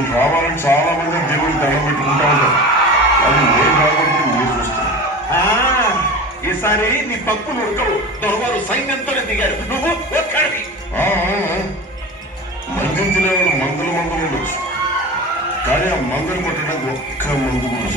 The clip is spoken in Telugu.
నేను రావాలని చాలా మంది దేవుడికి దండం పెట్టుకుంటా ఉంటారు. అది నేను రాబడితే మీరు చూస్తాను. ఈసారి నీ పప్పులు ఉడకవు. దొరవారు సైన్యంతోనే దిగారు, నువ్వు ఒక్కడివి. మందులు తినేవాళ్ళు మందులు ఉండొచ్చు, కానీ ఆ మందులు కొట్టడానికి ఒక్క మందు కూడా